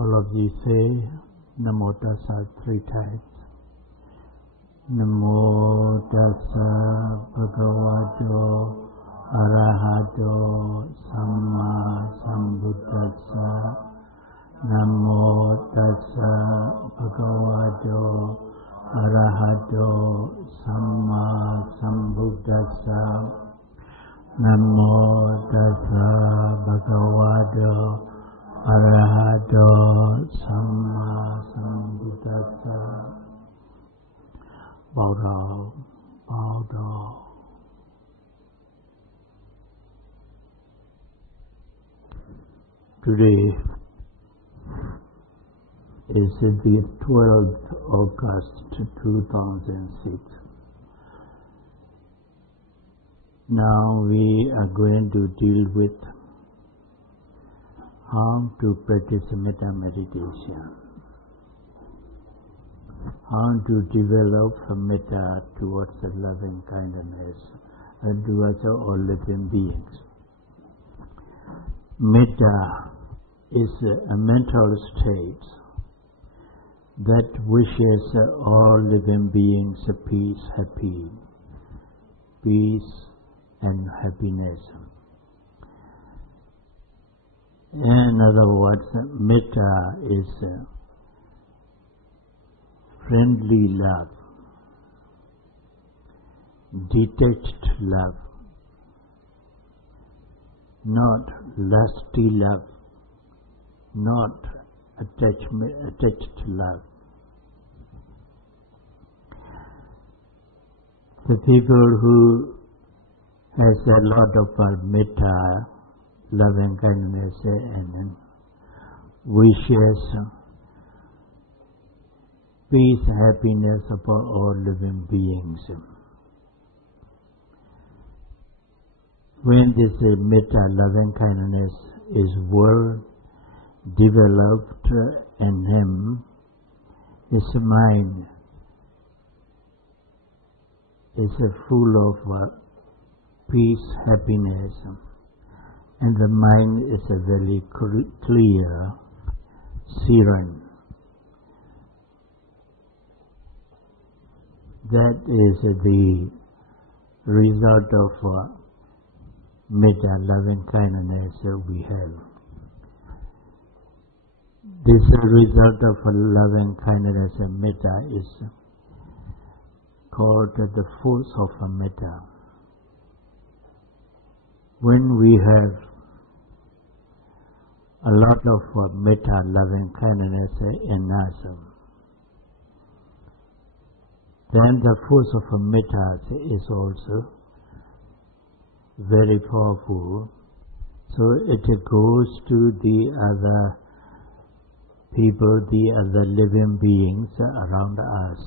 All of you say Namo Tassa 3 times. Namo Tassa Bhagavato Arahato Samma Sambuddhassa. Namo Tassa Bhagavato Arahato Samma Sambuddhassa. Namo Tassa Bhagavato Arahato Samma Sambuddhassa. Bow down, bow down. Today is the 12th August 2006. Now we are going to deal with how to practice metta meditation, how to develop metta towards the loving kindness and towards all living beings. Metta is a mental state that wishes all living beings peace and happiness. In other words, metta is friendly love, detached love, not lusty love, not attached love. The people who has a lot of metta, loving kindness, and wishes peace, happiness for all living beings. When this metta, loving kindness, is well developed in him, his mind is full of peace, happiness, and the mind is very clear, serene. That is the result of metta, loving kindness we have. This result of loving kindness and metta is called the force of metta. When we have a lot of metta, loving kindness in us, then the force of metta is also very powerful. So it goes to the other people, the other living beings around us.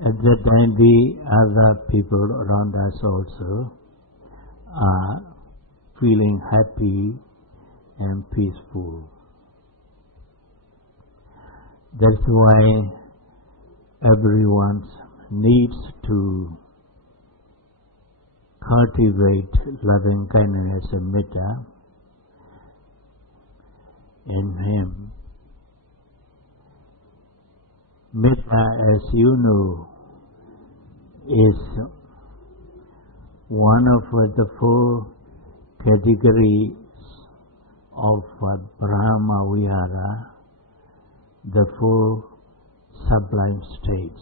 At that time, the other people around us also are feeling happy and peaceful. That's why everyone needs to cultivate loving kindness and metta in him. Metta, as you know, is one of the 4 categories of Brahma Vihara, the 4 sublime states.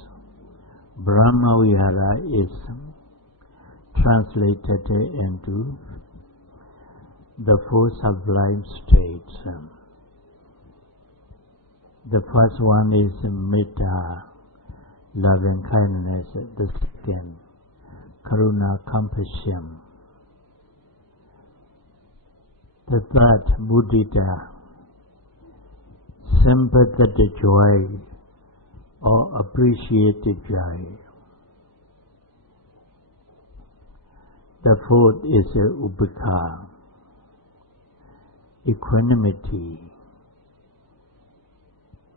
Brahma Vihara is translated into the 4 sublime states. The first one is metta, loving kindness. The second, karuna, compassion. The third, mudita, sympathetic joy or appreciated joy. The fourth is upekkha, equanimity.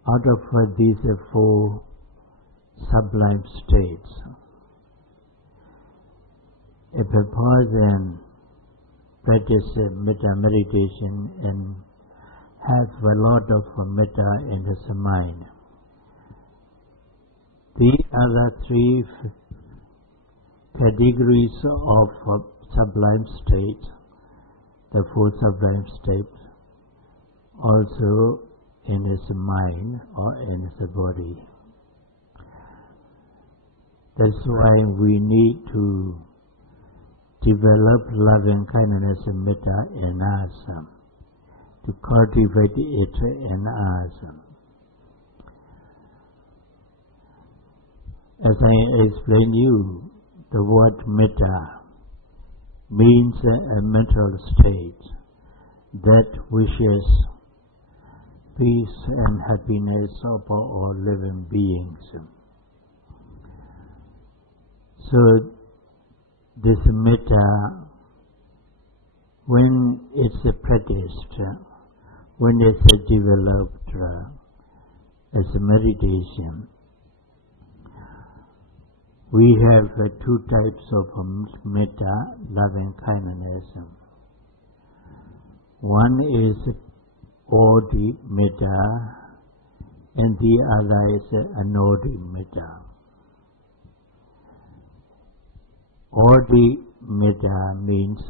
Out of these 4 sublime states, if a person practices metta meditation in has a lot of metta in his mind. The other three categories of sublime state, the four sublime states, also in his mind or in his body. That's why we need to develop loving kindness and metta in us, to cultivate it in us. As I explained you, the word metta means a mental state that wishes peace and happiness of all living beings. So this metta, when it's practiced, when it's developed as a meditation, we have two types of metta, loving kindness. One is Odi metta, and the other is Anodi metta. Odi metta means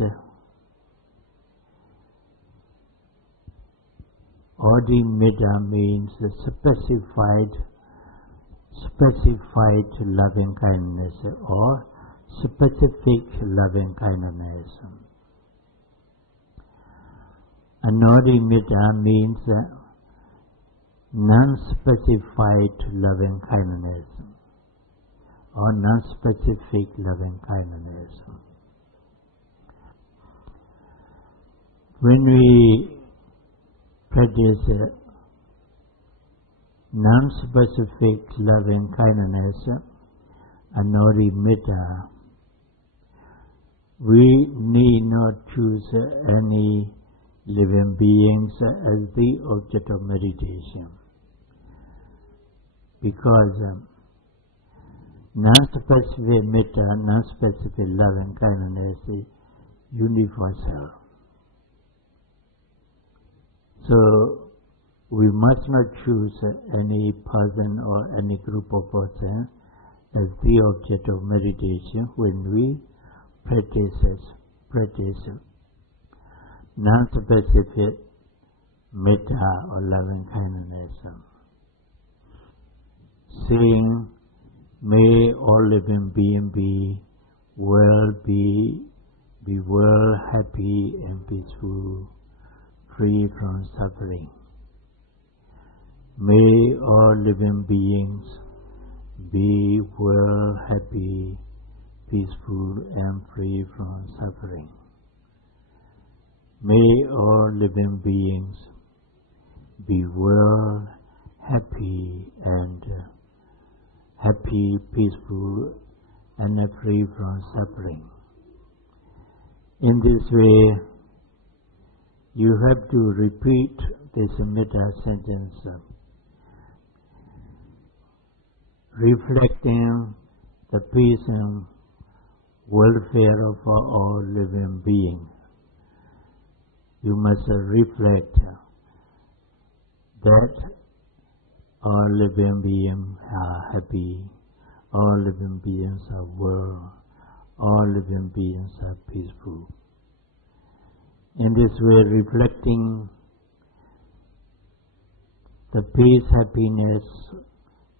specified loving kindness or specific loving kindness. Anodi metta means non-specified loving kindness or non-specific loving kindness. When we practice non-specific loving kindness, Anodi metta, we need not choose any living beings as the object of meditation, because non-specific metta, non-specific loving kindness is universal. So we must not choose any person or any group of persons as the object of meditation when we practice non-specific metta or loving kindness. Saying, may all living beings be well, happy and peaceful, free from suffering. May all living beings be well, happy, peaceful and free from suffering. May all living beings be well, happy, peaceful, and free from suffering. In this way, you have to repeat this metta sentence, reflecting the peace and welfare of all living beings. You must reflect that all living beings are happy, all living beings are well, all living beings are peaceful. In this way, reflecting the peace, happiness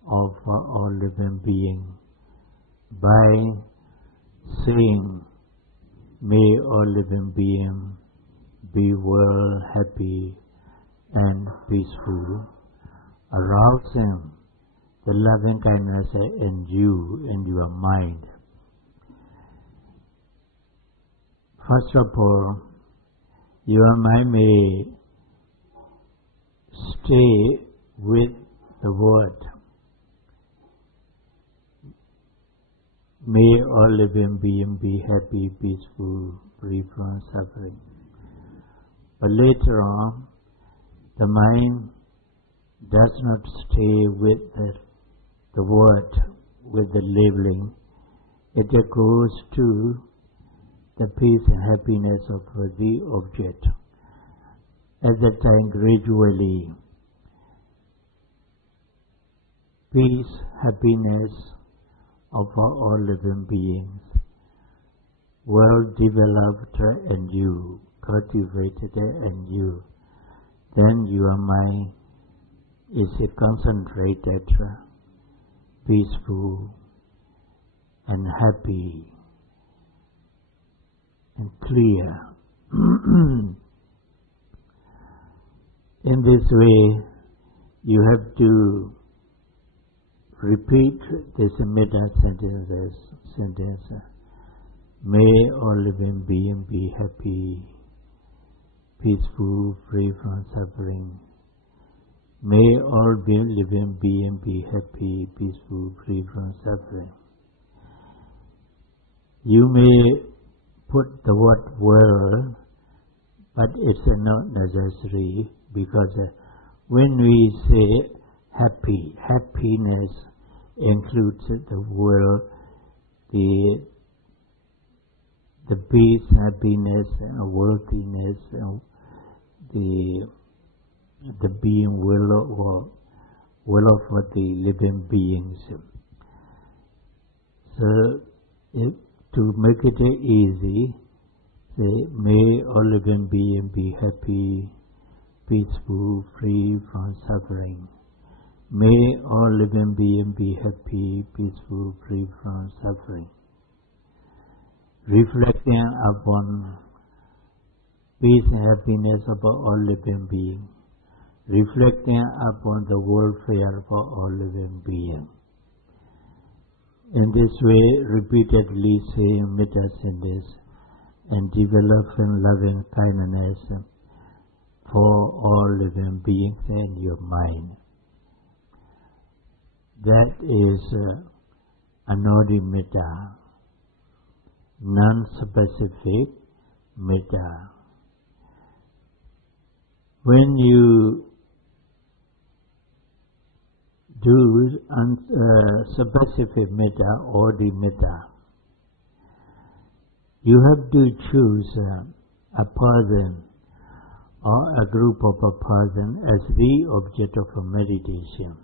of all living beings by saying, may all living beings be well, happy and peaceful, arousing the loving kindness in you, in your mind. First of all, your mind may stay with the word, may all living beings be happy, peaceful, free from suffering. But later on, the mind does not stay with the word, with the labeling. It goes to the peace and happiness of the object. At that time, gradually, peace, happiness of all living beings, well developed and you cultivated and you, then your mind is concentrated, peaceful and happy and clear. In this way, you have to repeat this Metta sentence. May all living beings be happy, peaceful, free from suffering. May all living beings be happy, peaceful, free from suffering. You may put the word world, but it's not necessary, because when we say happy, happiness includes the world, the peace, happiness, and worthiness, and the being will of the living beings. So, to make it easy, say, may all living beings be happy, peaceful, free from suffering. May all living beings be happy, peaceful, free from suffering. Reflecting upon peace and happiness of all living beings, reflecting upon the welfare of all living beings. In this way, repeatedly saying Metta sentence and developing loving kindness for all living beings in your mind. That is Anodi Metta, non-specific Metta. When you do specific Metta or the Metta, you have to choose a person or a group of a person as the object of a meditation.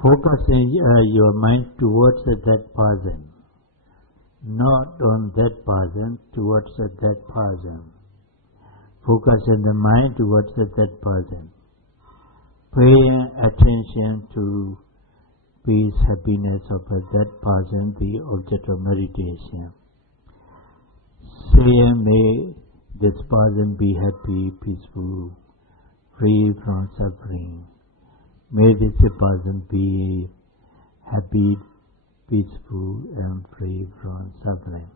Focusing your mind towards that person, not on that person, towards that person. Focusing the mind towards that person. Paying attention to peace, happiness of that person, the object of meditation. Saying, may this person be happy, peaceful, free from suffering. May this person be happy, peaceful, and free from suffering.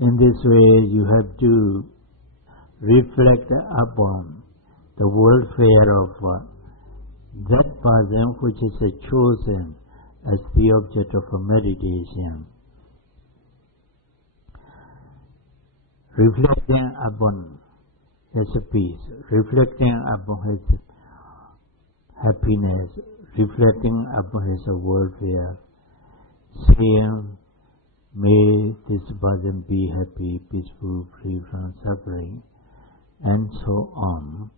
In this way, you have to reflect upon the welfare of that person which is chosen as the object of a meditation. Reflecting upon his peace, reflecting upon his happiness, reflecting upon his welfare, saying, may this person be happy, peaceful, free from suffering, and so on.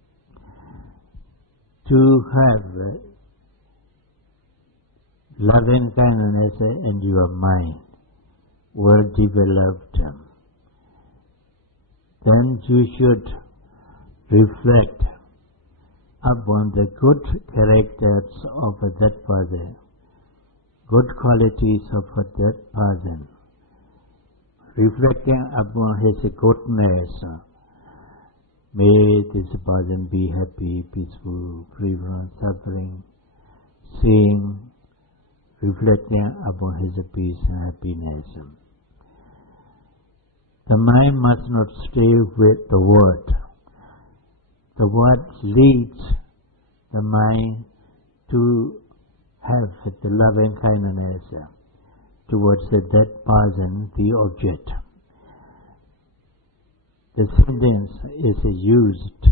To have loving kindness in your mind well developed, then you should reflect upon the good characters of that person, good qualities of that person, reflecting upon his goodness. May this person be happy, peaceful, free from suffering, seeing, reflecting upon his peace and happiness. The mind must not stay with the word. The word leads the mind to have the loving kindness towards that person, the object. The sentence is used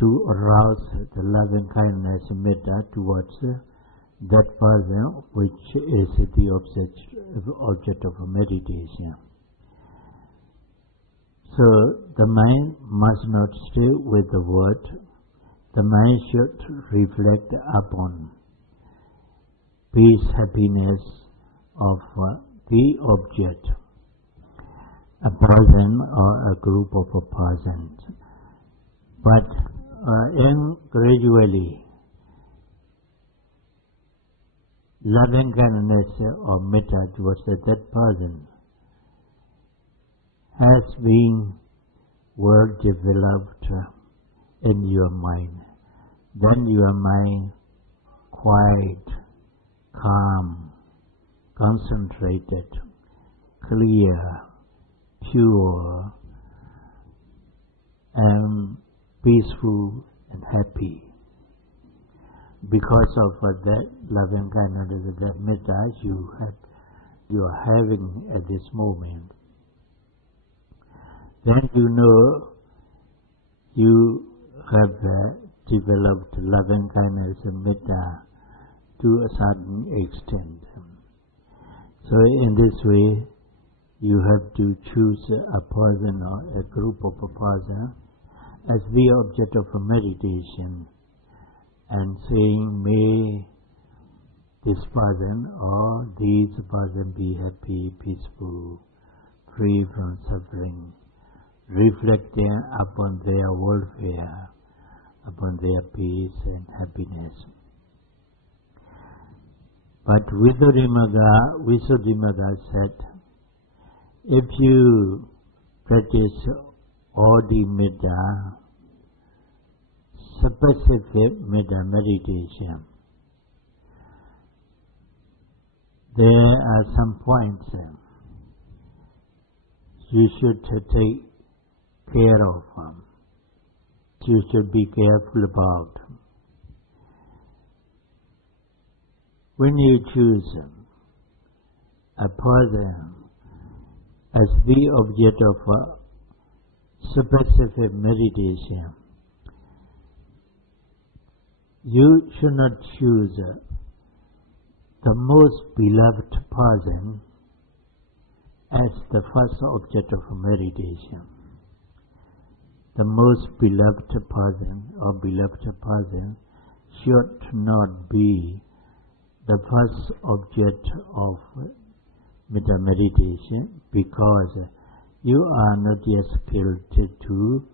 to arouse the loving kindness, metta, towards that person which is the object of meditation. So the mind must not stay with the word. The mind should reflect upon peace, happiness of the object, a person or a group of persons. But gradually, loving kindness or metta towards that person has been well developed in your mind. Then your mind quiet, calm, concentrated, clear, pure, and peaceful and happy. Because of that loving kindness, that metta you are having at this moment, then you know you have developed loving kindness and metta to a certain extent. So in this way, you have to choose a person or a group of a person as the object of a meditation, and saying, may this person or these person be happy, peaceful, free from suffering, reflecting upon their welfare, upon their peace and happiness. But Visuddhimagga said, if you practice all the metta, specific metta meditation, there are some points you should take care of. You should be careful about. When you choose a person as the object of a specific meditation, you should not choose the most beloved person as the first object of meditation. The most beloved person or beloved person should not be the first object of metta meditation, because you are not yet skilled to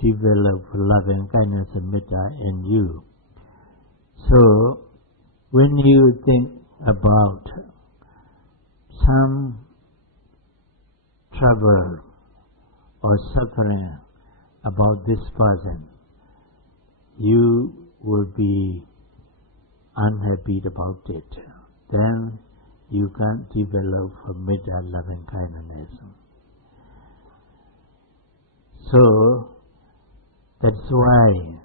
develop loving kindness and metta in you. So when you think about some trouble or suffering about this person, you will be unhappy about it. Then you can't develop metta, loving kindness. So that's why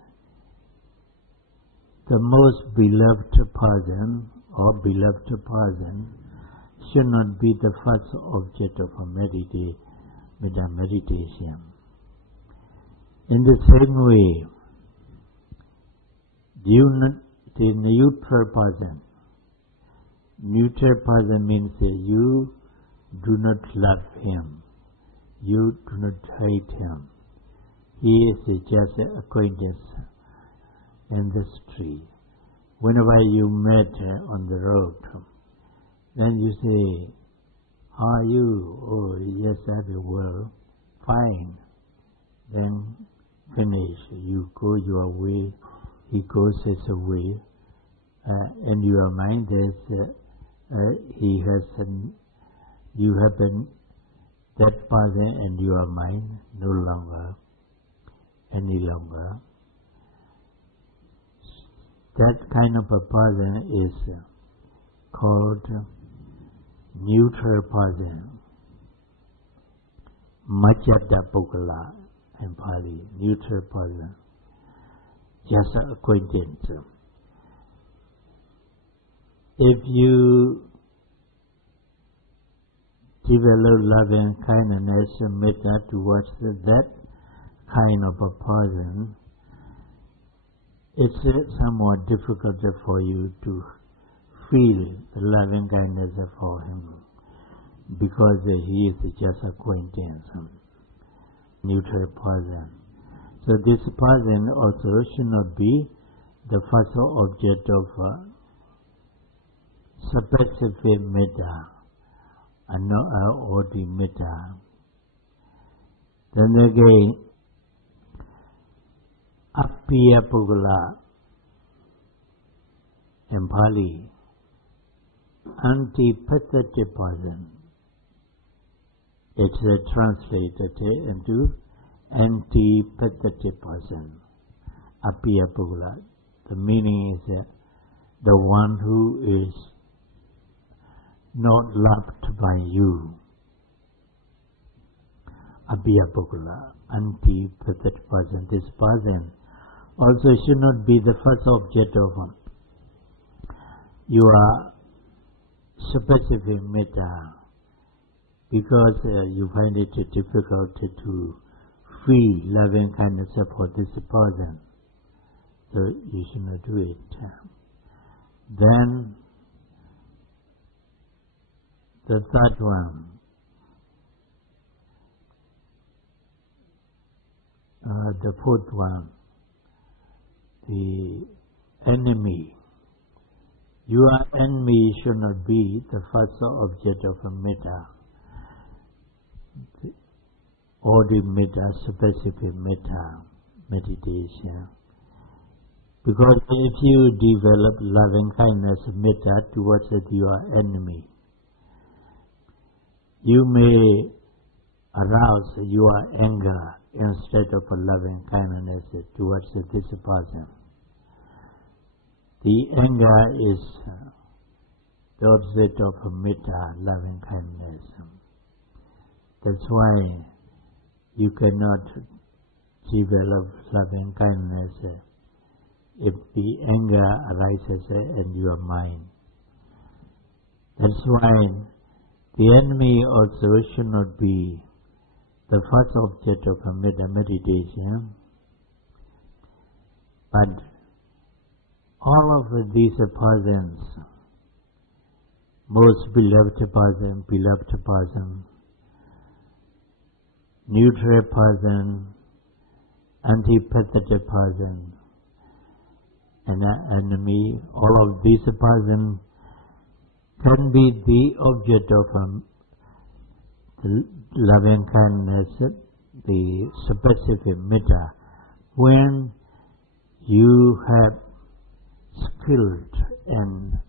the most beloved person or beloved person should not be the first object of a metta meditation. In the same way, the neutral person means that you do not love him, you do not hate him. He is just an acquaintance in the street. Whenever you met on the road, then you say, how are you? Oh, yes, I am well. Fine. Then finish. You go your way, he goes his way. In your mind, you have been that person in your mind any longer. That kind of a person is called neutral person. Majjada Pukkala in Pali, neutral person, just an acquaintance. If you develop loving kindness and metta towards that kind of a person, it's somewhat difficult for you to feel the loving kindness for him, because he is just acquaintance. neutral person. So this person also should not be the first object of specific metta, and not all the metta. Then again, Appiya Pugala in Pali, antipathetic person. It's translated into antipathetic person. Appiya Pugala. The meaning is the one who is not loved by you. Appiya Pugala, antipathetic person. This person also should not be the first object of your specific metta, because you find it difficult to feel loving kindness for this person. So you should not do it. Then the third one, the fourth one, the enemy. Your enemy should not be the first object of a metta, or the metta, specific metta meditation. Because if you develop loving kindness, metta towards your enemy, you may arouse your anger instead of a loving kindness towards this person. The anger is the opposite of metta, loving kindness. That's why you cannot develop loving kindness if the anger arises in your mind. That's why the enemy also should not be the first object of a metta meditation, but all of these persons, most beloved person, neutral person, antipathetic person, and an enemy, all of these persons can be the object of loving kindness, the specific metta, when you have skilled in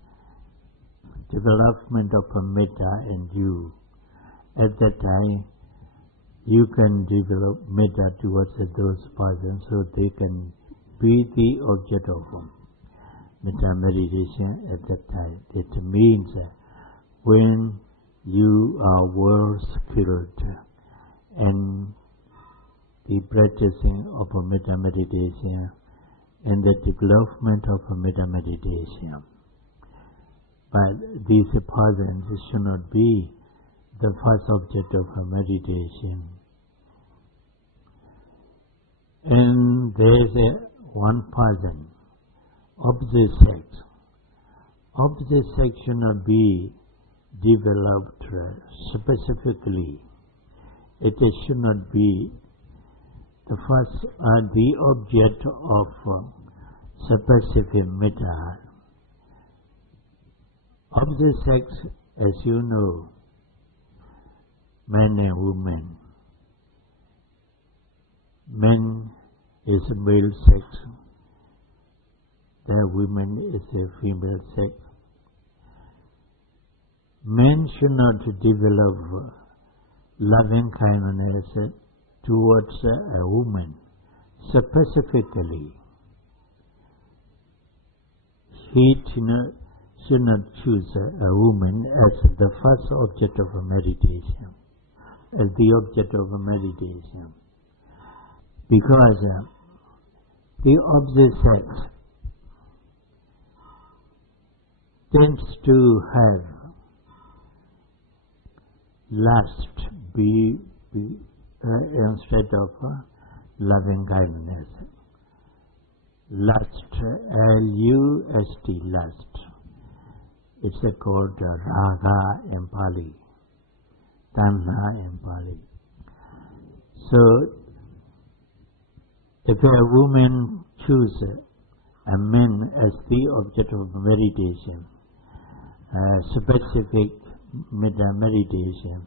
development of a metta in you. At that time, you can develop metta towards those persons so they can be the object of metta meditation at that time. It means when you are well skilled in the practicing of a metta meditation and the development of a metta meditation. But these persons should not be the first object of a meditation. And there is one person, opposite sex. Opposite sex should not be developed specifically. It should not be the first, the object of specific metta. Opposite sex, as you know, men and women. Men is a male sex, the women is a female sex. Men should not develop loving kindness towards a woman specifically. He should not choose a woman as the first object of a meditation, as the object of a meditation. Because the opposite sex tends to have lust instead of loving kindness. Lust, L-U-S-T, lust. It's called raga in Pali, tanha in Pali. So If a woman chooses a man as the object of meditation, specific metta meditation,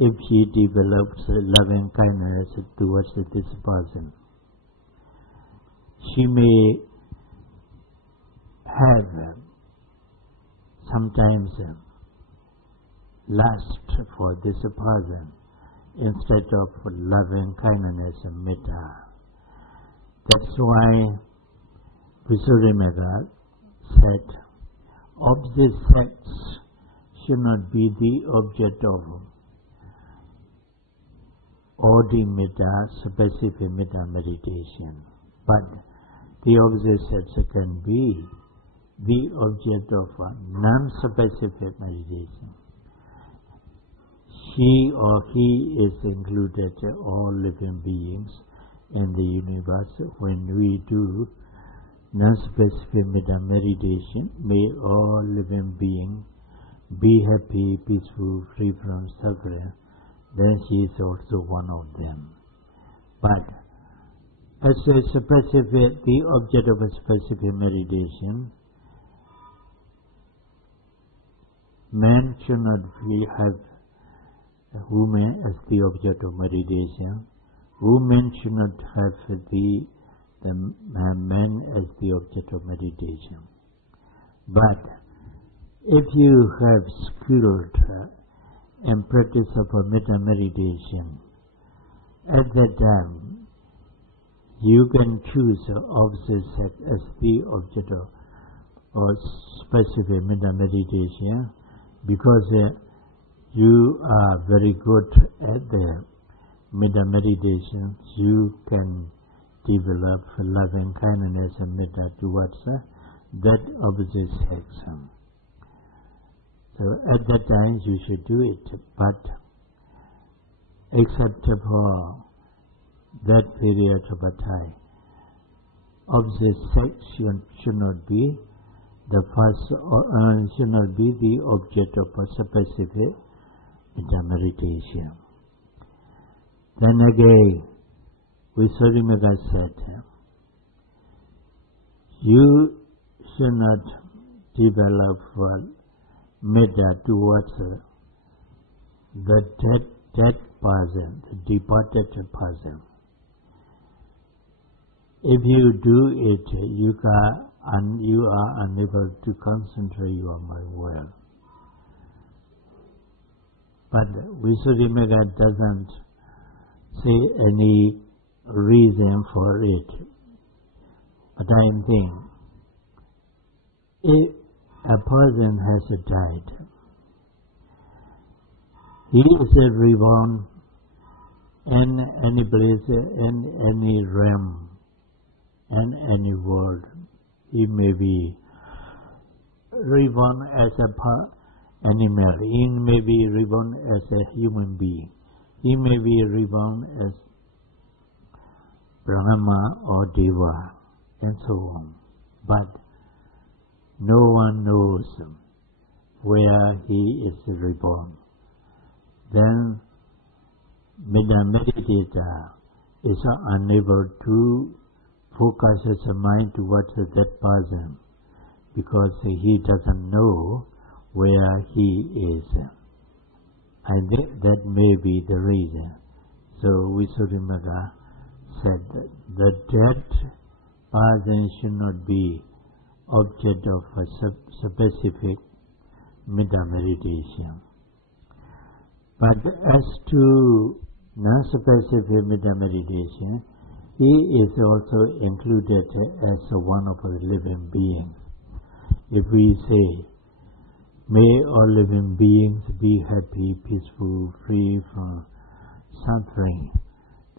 if she develops loving kindness towards this person, she may have sometimes lust for this person instead of loving kindness and metta. That's why Visuddhimagga said, opposite sex should not be the object of Adi metta, specific metta meditation, but the opposite sex can be the object of non-specific meditation. She or he is included all living beings in the universe. When we do non-specific metta meditation, may all living beings be happy, peaceful, free from suffering, then she is also one of them. But as a specific, the object of a specific meditation, man should not have woman as the object of meditation. Women should not have the man as the object of meditation. But if you have skilled and practice of a metta meditation, at that time you can choose opposite sex as the object of or specific metta meditation, because you are very good at the metta meditation. You can develop loving kindness and metta towards that opposite sex. So at that time you should do it, but except for that period of time, opposite sex should not be the first, should not be the object of a specific metta meditation. Then again, Visuddhimagga said, you should not develop metta towards the dead person, the departed person. If you do it, you are unable to concentrate your mind well. But Visuddhimagga doesn't say any reason for it. But I think if a person has died, he is reborn in any place, in any realm, in any world. He may be reborn as an animal, he may be reborn as a human being, he may be reborn as Brahma or Deva, and so on. But no one knows where he is reborn. Then metta meditator is unable to focus his mind towards that person because he doesn't know where he is. I think that may be the reason. So Visuddhimagga said that the dead person should not be object of a specific metta meditation. But as to non-specific metta meditation, he is also included as one of the living beings. If we say, may all living beings be happy, peaceful, free from suffering,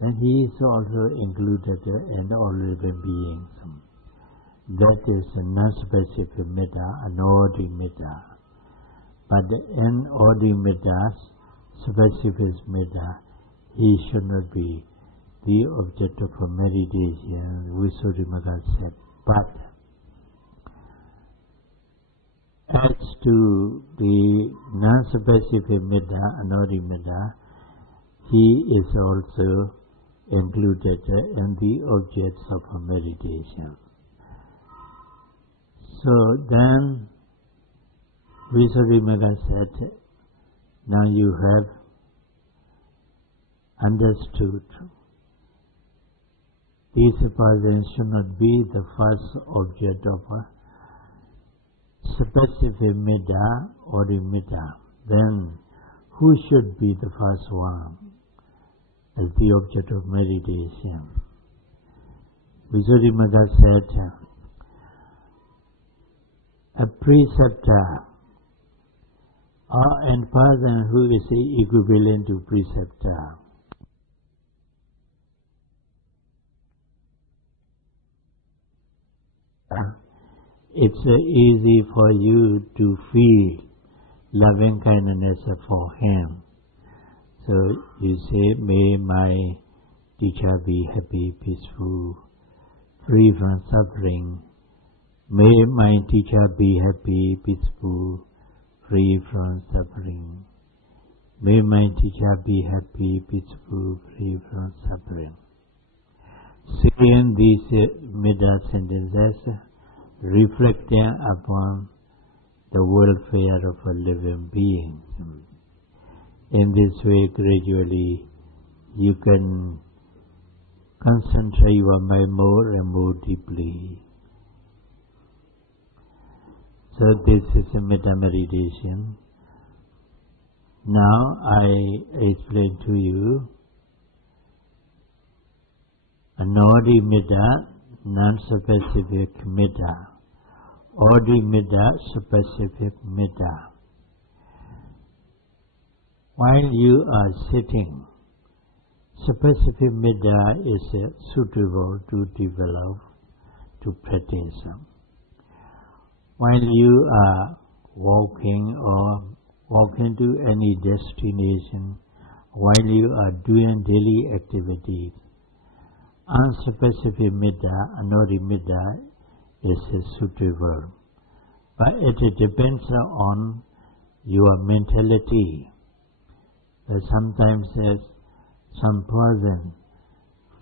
then he is also included in all living beings. That is a non-specific metta, an Adi metta. But in Adi metta, specific metta, he should not be the object of a meditation, Visuddhimagga said. But as to the non-specific metta, Adi metta, he is also included in the objects of meditation. So then Visuddhimagga said, now you have understood these persons should not be the first object of a specific metta or the metta. Then who should be the first one as the object of meditation? Visuddhimagga said, a preceptor or a person who is equivalent to preceptor. It's easy for you to feel loving kindness for him. So you say, may my teacher be happy, peaceful, free from suffering. May my teacher be happy, peaceful, free from suffering. May my teacher be happy, peaceful, free from suffering. Saying these metta sentences, reflecting upon the welfare of a living being. In this way, gradually, you can concentrate your mind more and more deeply. So this is a metta meditation. Now I explain to you Anodi metta, non-specific metta, Odi metta, specific metta. While you are sitting, specific metta is suitable to develop, to practice. While you are walking or walking to any destination, while you are doing daily activities, unspecific metta, anodi metta, is suitable. But it depends on your mentality. Sometimes some person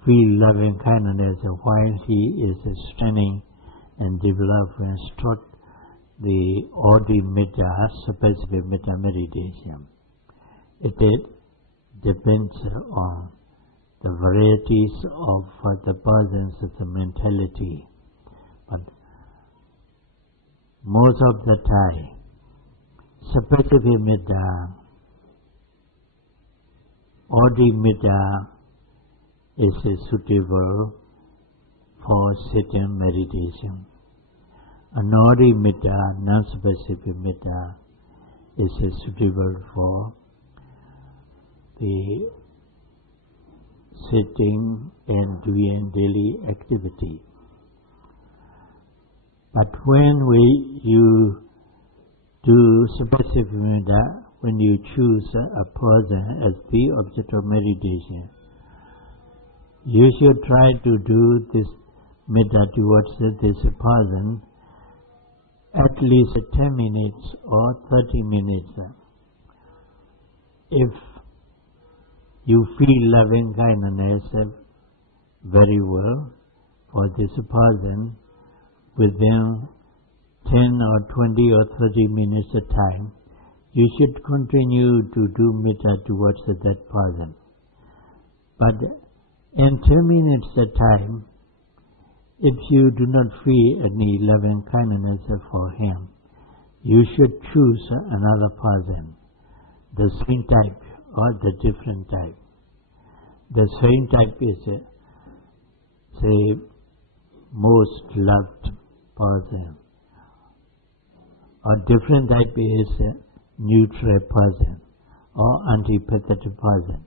feel loving kindness while he is standing and developing the Odi metta, specific metta meditation. It depends on the varieties of the person's mentality. But most of the time, specific metta, Odi metta is suitable for sitting meditation. Anodi metta, non-specific metta, is suitable for the sitting and doing daily activity. But when you do specific metta, when you choose a person as the object of meditation, you should try to do this metta towards this person at least 10 minutes or 30 minutes. If you feel loving kindness very well for this person, within 10 or 20 or 30 minutes of time, you should continue to do metta towards that person. But in 10 minutes of time, if you do not feel any loving kindness for him, you should choose another person, the same type or the different type. The same type is, say, most loved person, or different type is neutral person or antipathetic person.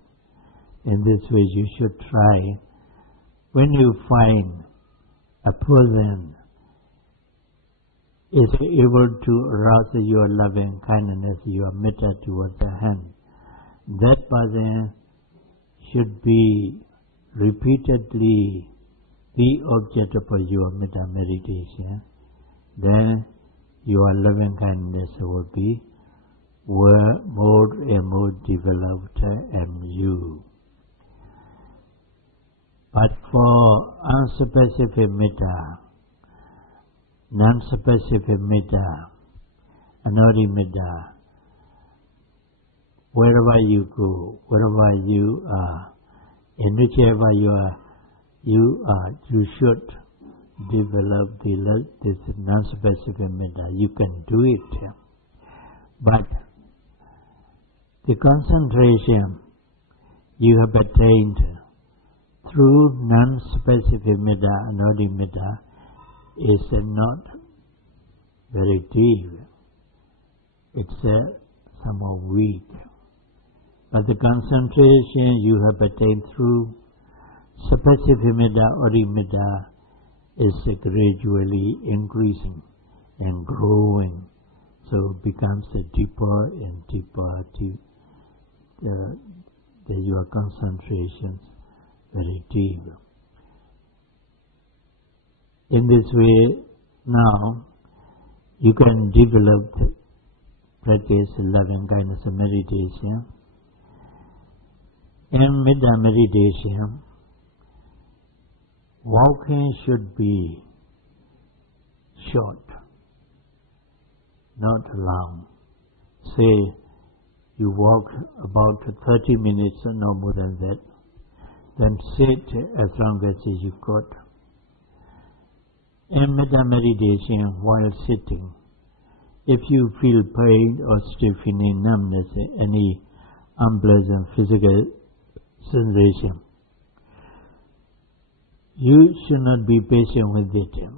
In this way, you should try. When you find a person is able to arouse your loving kindness, your metta towards him, that person should be repeatedly the object of your metta meditation. Then your loving kindness will be more and more developed in you. But for unspecific metta, non-specific metta, anodi metta, wherever you go, wherever you are, in whichever you should develop this non-specific metta. You can do it, but the concentration you have attained through non-specific metta, anodi metta, is not very deep. It's somewhat weak. But the concentration you have attained through specific metta, odi metta, is gradually increasing and growing. So it becomes deeper and deeper. Your concentrations very deep. In this way, now you can develop practice loving kindness meditation. In metta meditation, walking should be short, not long. Say you walk about 30 minutes, no more than that. Then sit as long as you got. In metta meditation, while sitting, if you feel pain or stiffening, numbness, any unpleasant physical sensation, you should not be patient with it.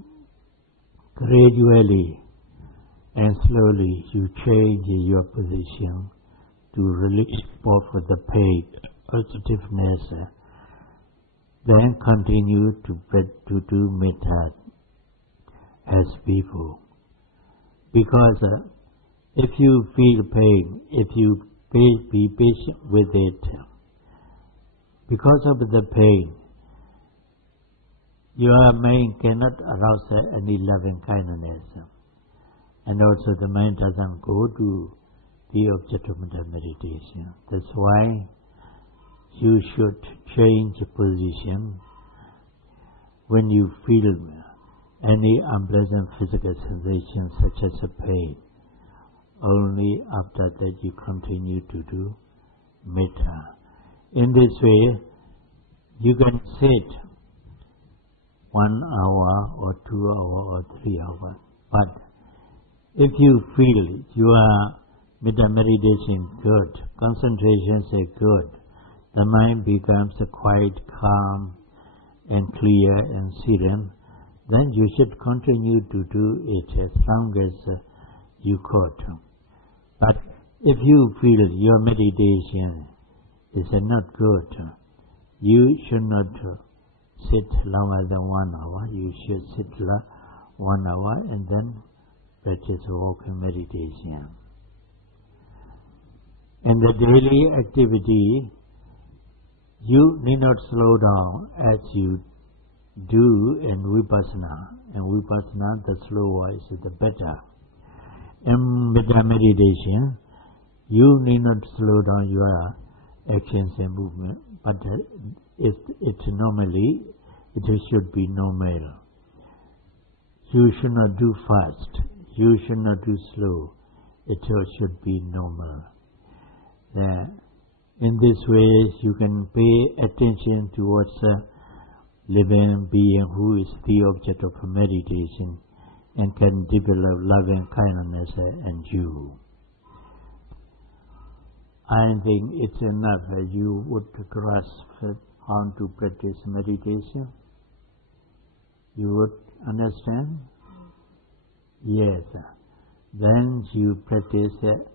Gradually and slowly you change your position to release both the pain or stiffness. Then continue to do metta as before. Because if you feel pain, if you be patient with it, because of the pain, your mind cannot arouse any loving kindness. And also the mind doesn't go to the object of meditation. That's why you should change position when you feel any unpleasant physical sensation such as a pain. Only after that you continue to do metta. In this way, you can sit 1 hour or 2 hours or 3 hours. But if you feel your metta meditation good, concentrations are good, the mind becomes quite calm and clear and serene, then you should continue to do it as long as you could. But if you feel your meditation is not good, you should not sit longer than 1 hour. You should sit 1 hour and then practice walking meditation. In the daily activity, you need not slow down as you do in Vipassana. In Vipassana, the slower is the better. In metta meditation, you need not slow down your actions and movement, but it should be normal. You should not do fast. You should not do slow. It should be normal. In this way, you can pay attention towards a living being who is the object of meditation and can develop loving kindness in you. I think it's enough that you would grasp how to practice meditation. You would understand? Yes. Then you practice it.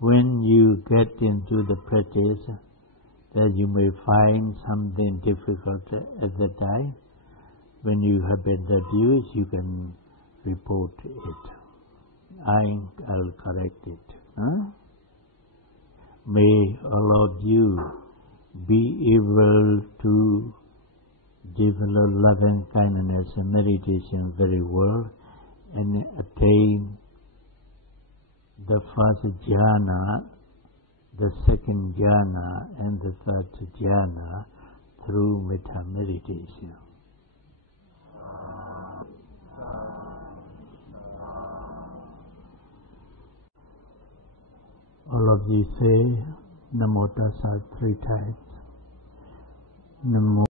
When you get into the practice, that you may find something difficult at the time. When you have been reduced, you can report it. I'll correct it. May all of you be able to develop loving kindness and meditation very well and attain the first jhana, the second jhana, and the third jhana through metta meditation. All of you say Namo Tassa 3 times. Namo